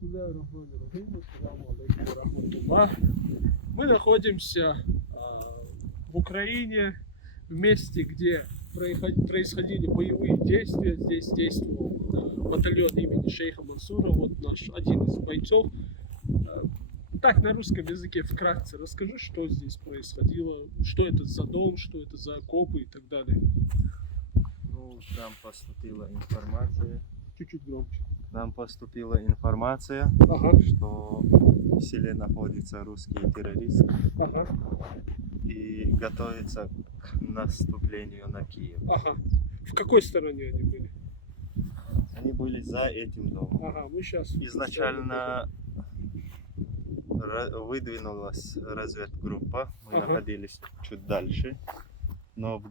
Бисмиллахир-рахманир-рахим. Ассаламу алейкум ва-рахматуллах. Мы находимся в Украине, в месте, где происходили боевые действия. Здесь действовал батальон имени шейха Мансура. Вот наш один из бойцов. Так, на русском языке вкратце расскажи, что здесь происходило, что это за дом, что это за окопы и так далее. Ну, нам поступила информация. Чуть-чуть громче. Нам поступила информация, Ага. что в селе находятся русские терористы Ага. и готовятся к наступлению на Киев. Ага. В какой стороне они были? Они были за этим домом. Ага, мы сейчас... Изначально выдвинулась разведгруппа, мы Ага. находились чуть дальше, но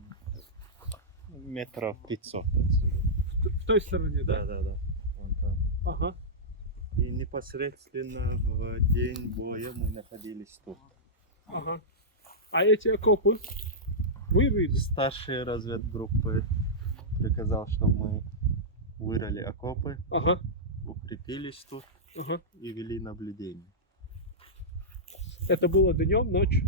метров 500 отсюда. В той стороне, да? Да. Вон там. Ага. И непосредственно в день боя мы находились тут. Ага. А эти окопы вырыли? Старший разведгруппы приказал, чтобы мы вырыли окопы, Ага. укрепились тут Ага. и вели наблюдение. Это было днем, ночью?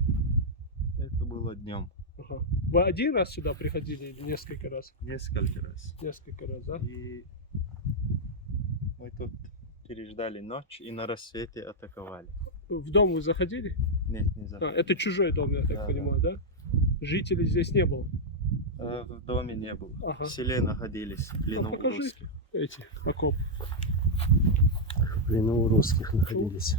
Это было днем. Ага. Вы один раз сюда приходили или несколько раз? Несколько раз. Несколько раз, да? И мы тут переждали ночь и на рассвете атаковали. В дом вы заходили? Нет, не А, заходили. это чужой дом, я так Да, понимаю, да? Жителей здесь не было? В доме не было. Ага. В селе находились, в плену у покажи. русских. Эти окопы. В плену у русских находились.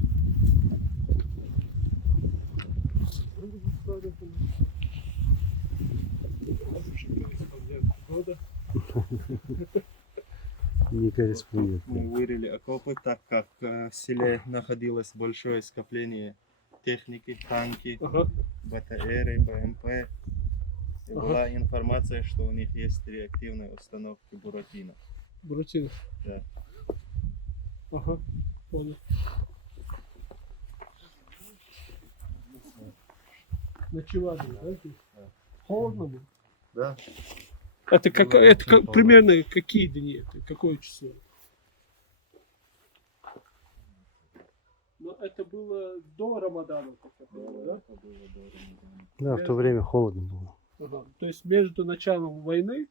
Не корреспондент. Мы вырыли окопы, так как в селе находилось большое скопление техники, танки, Ага. БТРы, БМП. И была информация, что у них есть реактивные установки Буратино. Буратино. Да. Ага. Понял. Ночевали, да? здесь? Да. Холодно было? Да. Это, Было это очень холодно. примерно какие дни? Это какое число? Но это было до Рамадана, как я понимаю, да? Это было до Рамадана. Да, в то время холодно было. Ага. То есть между началом войны,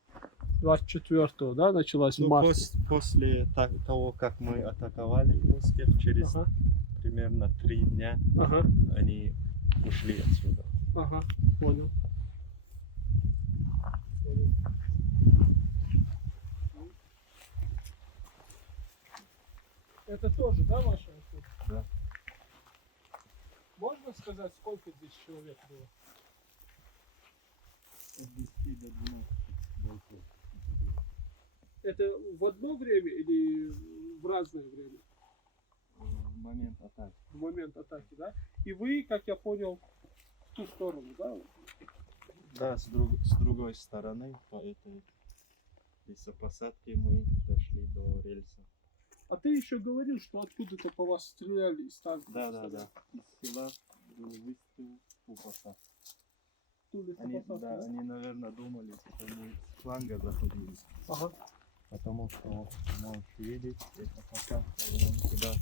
24-го, да, началась в Ну, марте. после того, как мы атаковали русских, через Ага. примерно 3 дня Ага. они ушли отсюда. Ага. Понял. Понял. Это тоже, да, ваша охота? Да. Можно сказать, сколько здесь человек было? От 10 до 12 бойцов. Это в одно время или в разное время? В момент атаки. В момент атаки, да? И вы, как я понял, в ту сторону, да? Да, с другой стороны, по этой лесопосадке мы дошли до рельса. А ты еще говорил, что откуда-то по вас стреляли из танка. Да. Из села был выстрел у посадки. Они, наверное, думали, что мы с фланга заходили. Ага. Потому что можешь видеть, это посадка, и он туда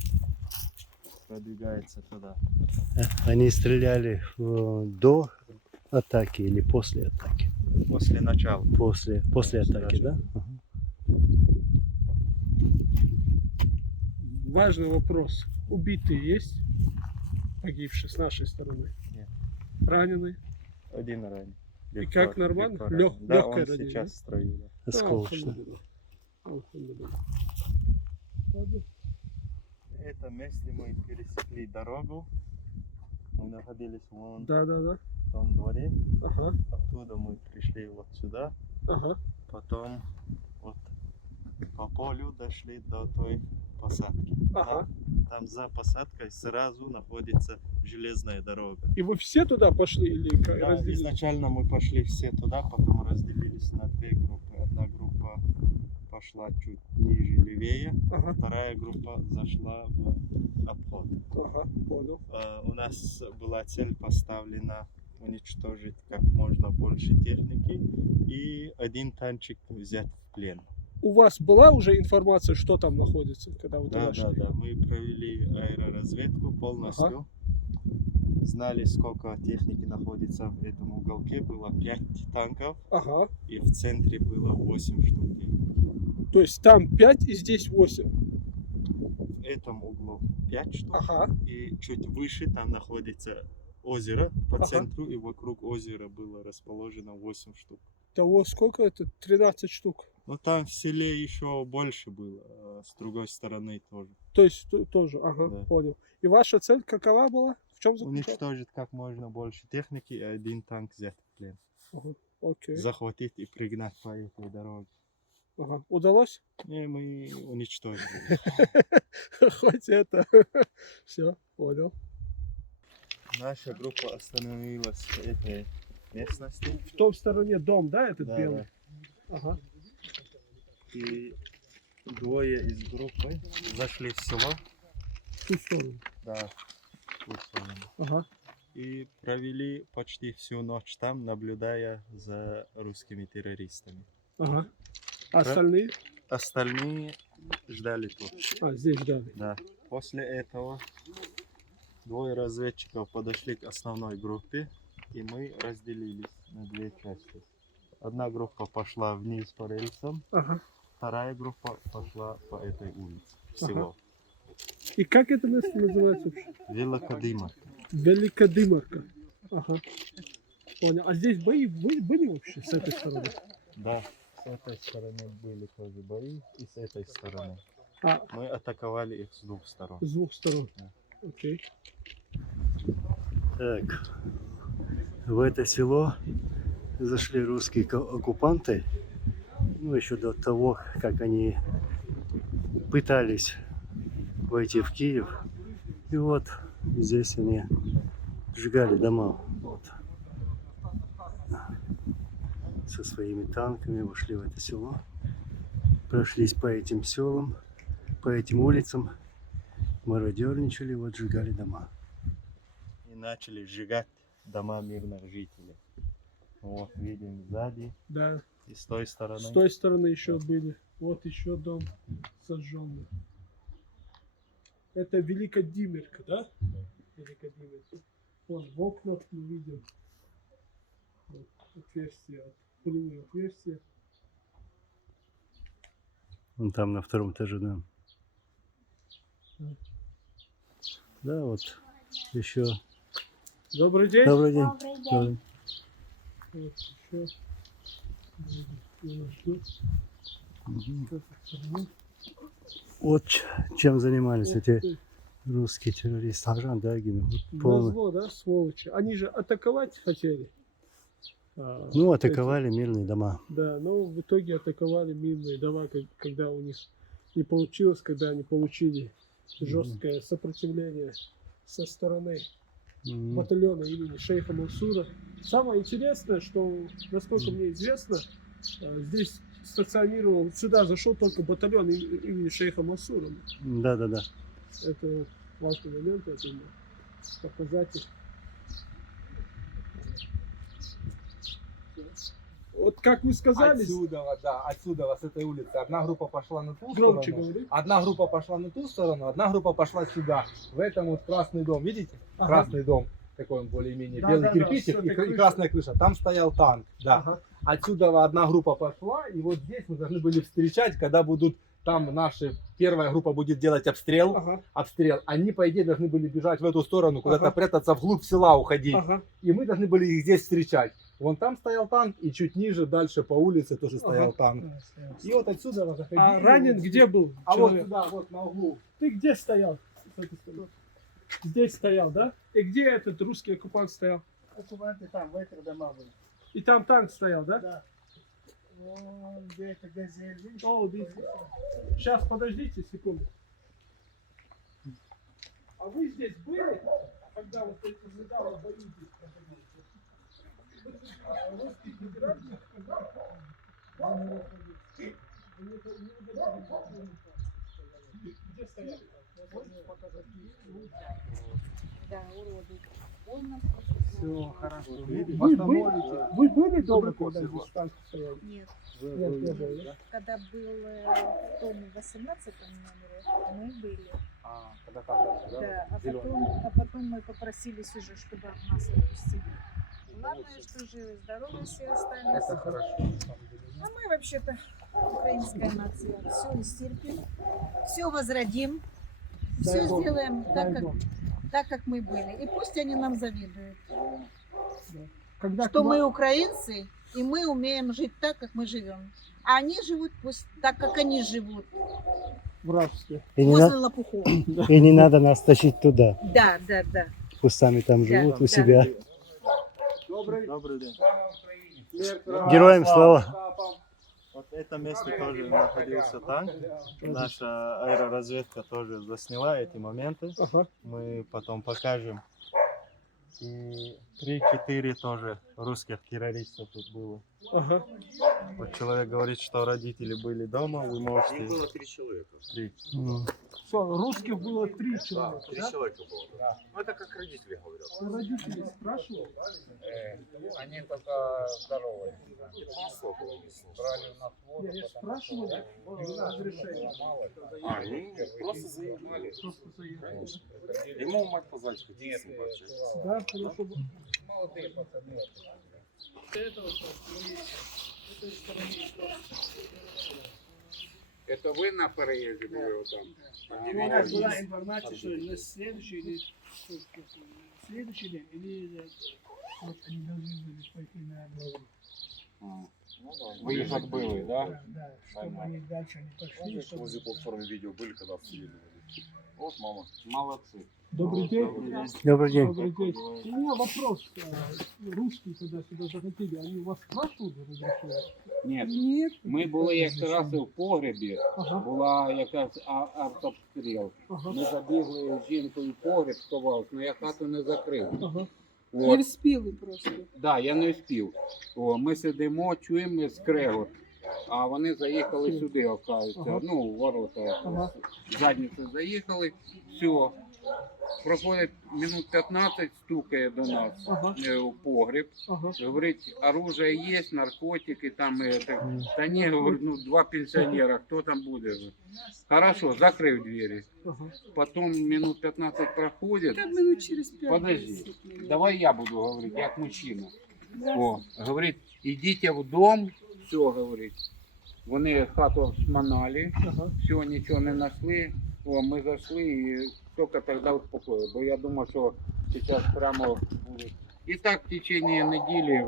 продвигается туда. Они стреляли до атаки или после атаки? После начала. После атаки, да? Ага. Важный вопрос. Убитые есть? Погибшие с нашей стороны? Нет. Раненые? Один ранен. И как, нормально? ранен. Да, Легкое он ранение, сейчас в строю. Да. Осколочно. Алхамдулилlah. Ладно. В этом месте мы пересекли дорогу. Мы находились вон Да. в том дворе. Ага. Оттуда мы пришли вот сюда. Ага. Потом вот по полю дошли до той посадки. Ага. Там за посадкой сразу находится железная дорога. И вы все туда пошли или как? Да, Разделились? изначально мы пошли все туда, потом разделились на 2 группы. Одна группа пошла чуть ниже, левее, Ага. вторая группа зашла в обход. Ага. Понял. У нас была цель поставлена уничтожить как можно больше техники и один танчик взять в плен. у вас была уже информация, что там находится, когда вы туда Да, шли? да, да. Мы провели аэроразведку полностью. Знали, сколько техники находится в этом уголке. Было 5 танков, Ага. и в центре было 8 штук техники. То есть там 5 и здесь 8. В этом углу 5 штук. Ага. И чуть выше там находится озеро по Ага. центру, и вокруг озера было расположено 8 штук. Того сколько это? 13 штук. Но там в селе еще больше было, а с другой стороны тоже. То есть тоже, ага, Да. понял. И ваша цель какова была? В чем заключалась? Уничтожить как можно больше техники и один танк взять в плен. Ага. Окей. Захватить и пригнать по этой дороге. Ага. Удалось? И мы уничтожили. Хоть это. Все, понял. Наша группа остановилась в этой местности. В том стороне дом, да, этот Да, белый? Ага. И двое из группы зашли в село. В ту сторону. Да, в ту сторону. Ага. И провели почти всю ночь там, наблюдая за русскими террористами. Ага. А остальные? Остальные ждали тут. А, здесь ждали. Да. После этого двое разведчиков подошли к основной группе, и мы разделились на две части. Одна группа пошла вниз по рельсам, Ага. вторая группа пошла по этой улице в Ага. село. И как это место называется вообще? Великодымовка. Великодымовка. Ага. Понял. А здесь бои были вообще с этой стороны? Да, с этой стороны были тоже бои, и с этой стороны. А, Мы атаковали их с двух сторон. с двух сторон. Да. Окей. Так, в это село зашли русские оккупанты, ну, еще до того, как они пытались войти в Киев. И вот здесь они сжигали дома. Вот. Со своими танками вошли в это село, прошлись по этим селам, по этим улицам, мародерничали, вот сжигали дома. И начали сжигать дома мирных жителей. Вот, видим сзади Да. и с той стороны. С той стороны еще были. Вот еще дом сожженный. Это Великодимирка, да? Великодимирка. Вот в окнах мы видим вот, отверстия, пулевые отверстия. Вон там на втором этаже, да. Да. Да, вот еще. Добрый день. Добрый день. Добрый день. Добрый. Вот еще. Мгм. Вот чем занимались эти русские террористы. Ага, да, Гина, вот полный. Назло, да, сволочи. Они же атаковать хотели. Ну, атаковали мирные дома. Да, но в итоге атаковали мирные дома, когда у них не получилось, когда они получили жесткое сопротивление со стороны Мгм. батальона имени шейха Мансура. Самое интересное, что, насколько мне известно, здесь стационировал, сюда зашел только батальон имени шейха Мансура. Да, да, да. Это важный момент, это показатель. Вот как вы сказали, Отсюда, да, отсюда, с этой улицы. Одна группа пошла на ту громче сторону. говори. Одна группа пошла на ту сторону, одна группа пошла сюда. В этом вот красный дом, видите? Ага. Красный дом. Такой он более-менее Да, белый да, да, кирпичик с этой и крышей. красная крыша. Там стоял танк, да. Ага. Отсюда одна группа пошла, и вот здесь мы должны были встречать, когда будут там наши, первая группа будет делать обстрел. Ага. Обстрел. Они, по идее, должны были бежать в эту сторону, куда-то Ага. прятаться вглубь села уходить. Ага. И мы должны были их здесь встречать. Вон там стоял танк, и чуть ниже, дальше по улице тоже стоял Ага. танк. И вот отсюда мы заходили. А ранен вот где был? А вот человек? сюда, вот на углу. Ты где стоял? С этой стороны. Здесь стоял, да? И где этот русский оккупант стоял? Оккупанты там, в этих домах были. И там танк стоял, да? Да. Вон где-то газель, видишь? О, видите. Сейчас, подождите секунду. А вы здесь были, когда вот эти недавно бои здесь проходили? Русские мигранты? Где стояли? Можете показать? Да, уроды. Он нас Все, хорошо. Вы были дома, когда здесь танк стоял? Нет. Нет, не были, да? Когда был в том 18 номере, мы были. А, когда там дальше, Да, Зелёный. а потом мы попросились уже, чтобы нас отпустили. Главное, что живы, здоровы все остались. Это хорошо. А мы вообще-то украинская нация. Все стерпим, все возродим, Дай все Бог, сделаем дай Бог. так, как мы были. И пусть они нам завидуют. Когда Что к мы вам- украинцы, и мы умеем жить так, как мы живем. А они живут пусть так, как они живут. в рабстве? И не, Возле лопухов. и не надо нас тащить туда. Да, да, да. Пусть сами там живут Да, у себя. Добрый день. Героям слава. Вот в этом месте тоже находился танк. Наша аэроразведка тоже засняла эти моменты. Ага. Мы потом покажем. И 3-4 тоже русских террористов тут было. Ага. Вот человек говорит, что родители были дома, вы можете... Их было 3 человека. 3. Что, русских было 3 человека, 3 да? человека было. Да. Ну, это как родители говорят. У родителей спрашивал? Они только здоровые. Масло было написано. Брали на фото. Я спрашивал разрешение. А, они просто заявляли. Просто заехали. Конечно. Ему мать позвать, хотите с ним пообщаться. Да, хорошо. Молодые пацаны. Это ви на переїзді були там? У нас была информация, что на следующий или следующий день, или вот они должны были пойти на договор. Ви їх відбили, Да, да? да, чтобы они дальше не пошли. Чтобы... Возле платформы видео были, когда обстреливали. Вот мама. Молодці. Добрый день. Добрый день. Добрый день. У меня вопрос. Русские, когда сюда заходили, они у вас спрашивали разрешение? Ні, Нет. ми були якраз в погребі, Ага, була якась артобстріл. ага, Ми забігли з жінкою в погреб, сховалися, але я хату не закрив. ага. От. вспіли просто. Да, я не встиг. О, ми сидимо, чуємо скрегот, а вони заїхали сюди, оказується, Ага. ну, в ворота. Ага. Задниці заїхали, все. Проходить минут 15, стукає до нас Ага. в погреб. Ага. Говорить, оружие есть, наркотики там это. Да не, говорю, ну 2 пенсионера, кто там будет? Хорошо, закрыв двери. Ага. Потом минут 15 проходит. минут через 5. Подожди, давай я буду говорить, як мужчина. О, говорить, идите в дом, все, говорить. Вони хату обшмонали, Ага. все, нічого не знайшли. О, ми зайшли і тільки тоді успокоїли, бо я думав, що зараз прямо будуть. І так в течение неділі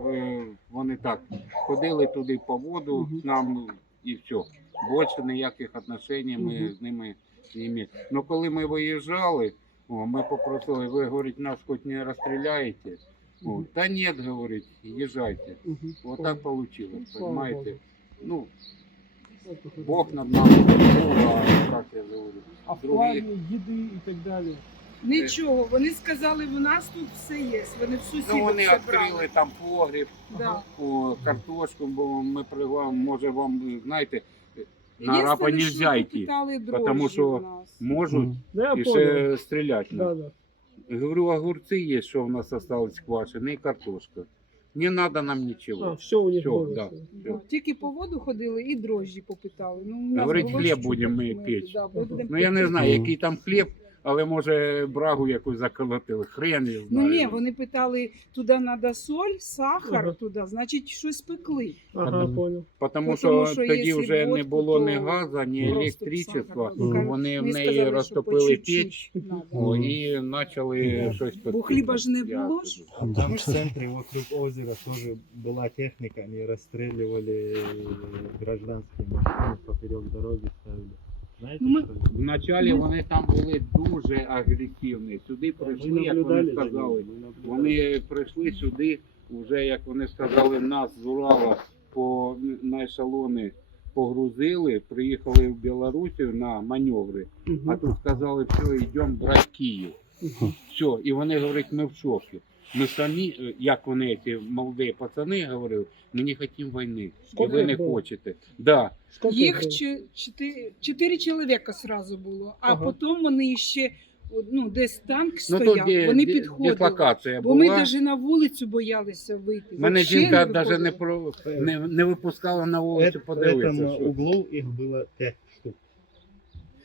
вони так ходили туди по воду Мгм. нам і все. Більше ніяких отношень ми Мгм. з ними не мали. Ну коли ми виїжджали, ми попросили, ви, говорить, нас хоч не розстріляєте? О, Мгм. та ні, говорить, їжджайте. Мгм. Вот Понял. так получилось, Слава понимаете? Богу. Ну, Это хорошо. Бог над нами, а как я говорю. А в Другие- плане еды и так далее? Нічого, вони сказали, у нас тут все є. Вони в сусідів Ну, вони все відкрили брали. там погріб, Да. о, картошку, бо ми пригласили, може вам, знаєте, на Єдине, рапа що нельзя йти, попитали дрожжі потому що у нас. можуть Да, я і понял. ще стріляти. Да, да. Говорю, огурці є, що в нас осталось квашені, і картошка. Не надо нам А, нічого. все у них Всё, было. да. Да. Тільки по воду ходили і дрожжі попитали. Ну, у нас Говорить, було хліб чуть-чуть, будемо ми ми- печь. Да, будемо Ну я не печь. знаю, який там хліб, але може брагу якусь заколотили. Хрен я Ну знаю. ні, вони питали, туди треба соль, сахар, Ага. туди, значить щось пекли. Ага, Потому- понял. Тому Тому що що тоді якщо вже не водку, було ні то газу, ні просто електричества. сахар. Вони в Ми неї сказали, що розтопили по піч, чуть-чуть надо. о, і почали щось Бо хліба ж не Я було кажу. ж. Там в центре вокруг озера тоже была техника, они расстреливали гражданские машины, поперек дороги ставили. Знаете, Ну, мы- что ли? Вначалі вони там були дуже агресивні. Сюди прийшли, як вони сказали. Вони прийшли сюди, вже, як вони сказали, нас з Урала на ешелони погрузили, приїхали в Білорусію на маневри, а Мгм. тут сказали, все, йдемо брати Київ. Все, і вони говорять, ми в шокі. Ми самі, як вони, ці молоді пацани, говорили, ми не хочемо війни, і Скільки ви не їх було? хочете. Да. Сколько Їх было? 4 чоловіка сразу було, а Ага. потім вони ще ну, десь танк Ну стояв, тут вони підходили. дислокація Бо ми була. навіть на вулицю боялися вийти. Мене Вообще жінка виходили. навіть не випускала на вулицю В этом подивитися. що. углу их было 5 штук.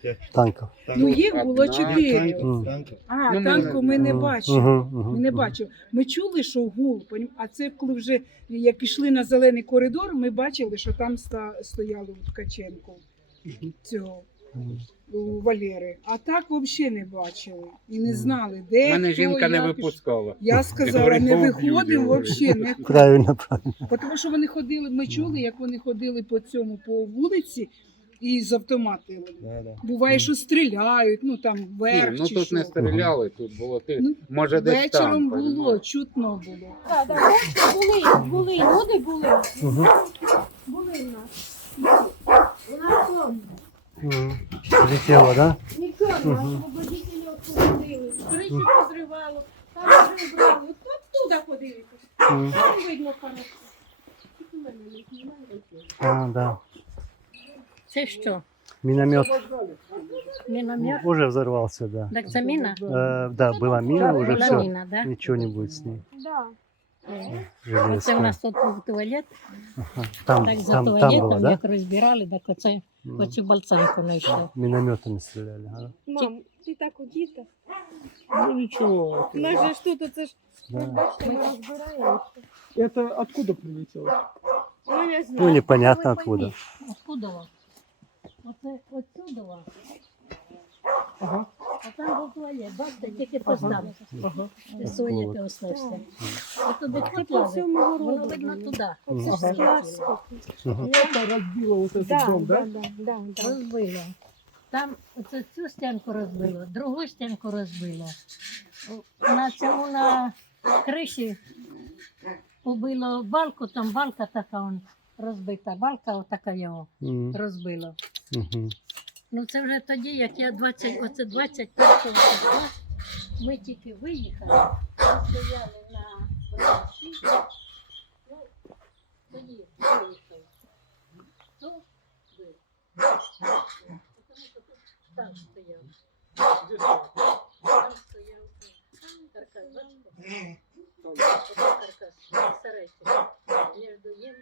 5 штук. Танков. Ну їх було Одна. 4. Танков. А, Ну, ми танку ми не бачили. Ми не бачимо. бачили. Ми чули, що гул, а це коли вже як пішли на зелений коридор, ми бачили, що там стояли у Ткаченко цього у Валери. А так взагалі не бачили і не знали, де Мене хто, жінка не як і випускала. Я сказала, Говорить, не «Поб'ють виходимо його». взагалі. Не... Правильно, правильно. Тому що вони ходили, ми чули, як вони ходили по цьому, по вулиці і з автоматами. Да, да. Буває, що стріляють, ну там Ні, вверх ну чи тут що. не стріляли, тут було ти. Ну, Може десь Вечором там. було, понімаєш? чутно було. Так, так, були, люди були. Були в нас. У нас вон, Летело, да? нічого, освободителі отходили. Кричу позривало, там вже брали. Оттуда ходили. Там видно хорошо. Тільки мене не знімають. А, да. Це що? Миномет Міномет? уже взорвался, да. Так це міна? Да, была мина, уже Була все. міна, да? Ничего не будет с ней. Да. Оце в Железка. нас тут був туалет, Там, так за там было, туалетом, да? як розбирали, так оце, оцю балцанку знайшли. Минометами стреляли. Ага. Мам, ти так у діта. Ну ничего. У нас же ж тут, оце ж, Да. бачите, ми розбираємо. Это откуда прилетело? Ну, не знаю. Ну, непонятно Ви откуда. пойміть, Откуда? Оце отсюда. Ага. А там був туалет, бачите, тільки поставили. Ага. І туалет і остався. А туди По поклали, всьому воно городу. видно туди. Оце ж Ага. скласку. Это разбило вот этот Да, дом, да? да. Розбило. Там оце цю стінку розбило, другу стінку розбило. На цьому на криші побило балку, там балка така он розбита. Балка отака його розбила. Мгм. Ну це вже тоді, як я 21 числа, ми тільки виїхали, ми стояли на Братській. Ну, тоді виїхали. Ну, тому що тут танк стояв. Там стояв каркас, бачите? Оце каркас, старайся. Між ним,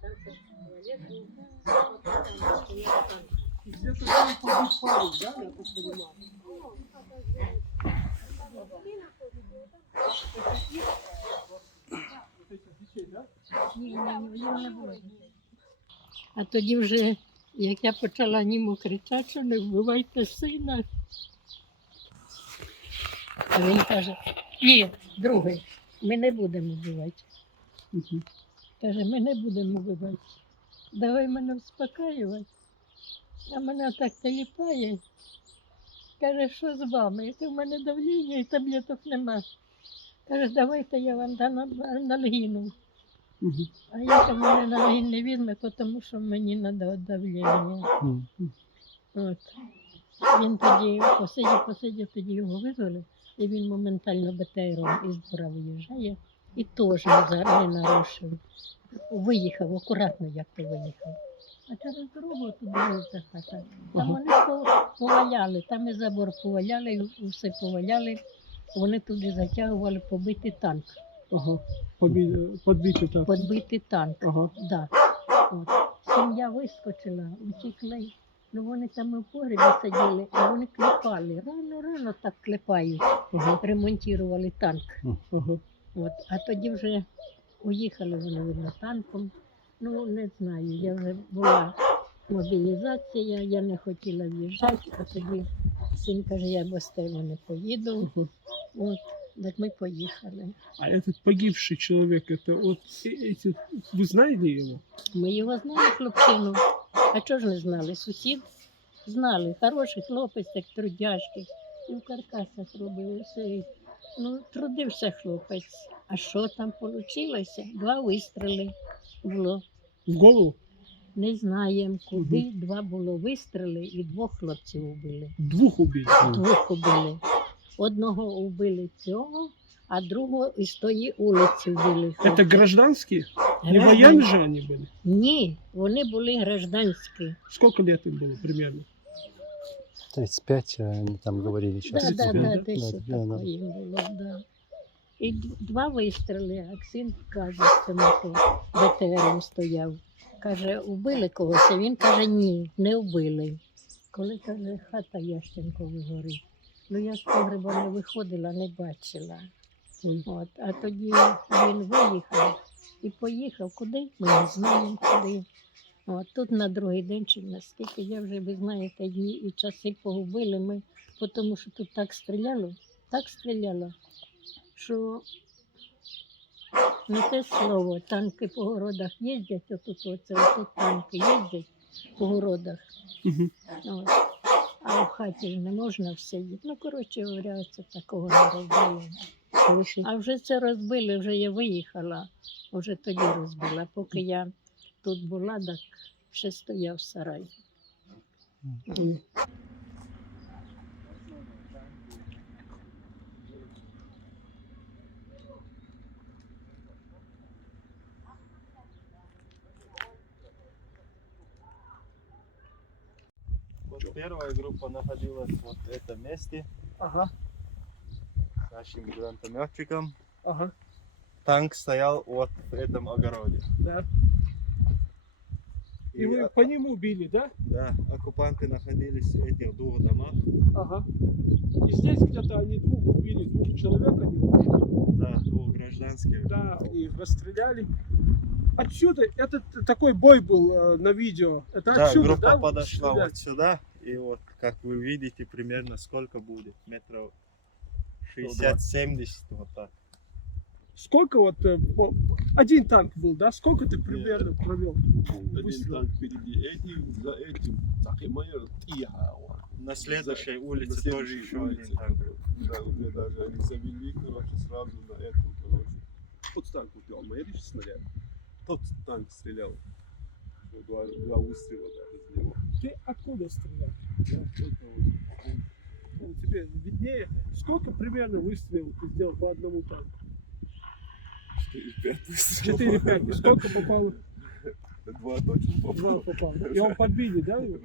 там це туалет був, от там стояв танк. Где-то там побить парень, да, я так понимаю? А тоді вже, як я почала ньому кричати, що не вбивайте сина. А він каже, ні, другий, ми не будемо вбивати. Каже, ми не будемо вбивати. Давай мене успокаювати. А мене так теліпає. Каже, що з вами? Яке в мене давлення і таблеток нема. Каже, давайте я вам дам анальгіну. А я кажу, мене анальгін не візьме, тому що мені треба давлення. От. Він тоді посидів, тоді його визвали, і він моментально БТРом із двора виїжджає і теж не нарушив. Виїхав, акуратно як то виїхав. А через дорогу тут дивився хата. Там вони поваляли, там і забор поваляли, і все поваляли. Вони туди затягували побитий танк. Ага. Подбитый так. Подбитий танк. Ага. Да. От. Сім'я вискочила, утекли. Ну вони там у погребі сиділи, а вони клепали. Рано так клепають. Ремонтували танк. Ага. От. А тоді вже уїхали вони, видно, танком. Ну, не знаю, я вже була мобілізація, я не хотіла в'їжджати, а тоді син каже, я без тебе не поїду. От, так ми поїхали. А этот погибший человек, это вот эти, вы знали его? Ми його знали, хлопчину. А чого ж не знали? Сусід знали, хороший хлопець, так трудяжкий. І в каркасах робили все. Ну, трудився хлопець. А що там вийшло? 2 вистріли було. В голову? Не знаємо куди. 2 було вистріли і 2 хлопців убили. 2 убили? 2 убили. Одного убили цього, а другого із тої вулиці вбили. Это гражданские? Не Граждан- военные же они были? Ні, вони були гражданські. Сколько лет им было примерно? 35, они там говорили сейчас. Да, Мгм. десь Да, да. таке їм було, да. І два вистріли, а син каже, цьому БТРом стояв. Каже, убили когось, а він каже, ні, не вбили. Коли, каже, хата Ященкової горить. Ну я з погреба не виходила, не бачила. От. А тоді він виїхав і поїхав. Куди? Ми не знаємо куди. От. Тут на другий день, чи наскільки, я вже, ви знаєте, дні і часи погубили ми, тому що тут так стріляло, що не те слово, танки по городах їздять, отут танки їздять по городах. От. А в хаті ж не можна всидіти. Ну, коротше говоря, це такого не робили. А вже це розбили, вже я виїхала, вже тоді розбила. Поки я тут була, так ще стояв сарай. Вот первая группа находилась вот в этом месте Ага, с нашим гранатометчиком. ага, Танк стоял вот в этом огороде. да. И вы по нему били, да? Да, оккупанты находились в этих двух домах. Ага. И здесь где-то они убили двух человек, они убили. Да, двух гражданских. Да, и расстреляли. Отсюда, этот такой бой был на видео. Это Да, отсюда, группа да? подошла стреляли? вот сюда. И вот, как вы видите, примерно сколько будет? Метров 60-70, вот так. Сколько вот, один танк был, да? Сколько ты примерно провел? Один выстрелов? танк впереди этим, за этим. Так и моя тихо. На следующей улице На тоже следующей еще улице. один танк. Да, где даже они завели, короче, сразу на эту, короче. Тот танк упал, моя снаряд. Тот танк стрелял. Два выстрела даже из него. Ты откуда стрелял? Я что-то вот, Ну, тебе виднее. Сколько примерно выстрелов ты сделал по одному танку? 4-5 выстрелов. 4-5. И сколько попало? Два точно Два попал. попало. И он подбили, да? его?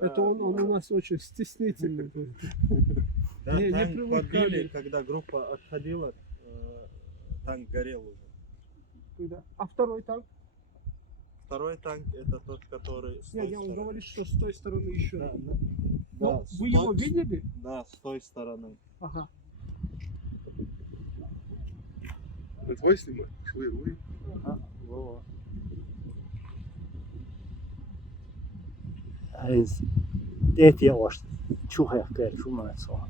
Да, Это он у нас очень стеснительный. Да, Не танк привыкали. подбили, когда группа отходила, танк горел уже. Да. А второй танк? Второй танк это тот, который с той Нет, он стороны. говорит, что с той стороны еще. Да, Ну, да, с вы его той- видели? Да, с той стороны. Ага. Это твой снимай? Швы. Ага, Вова. Edes, det är jag. Tjohäckar, tjohmätså.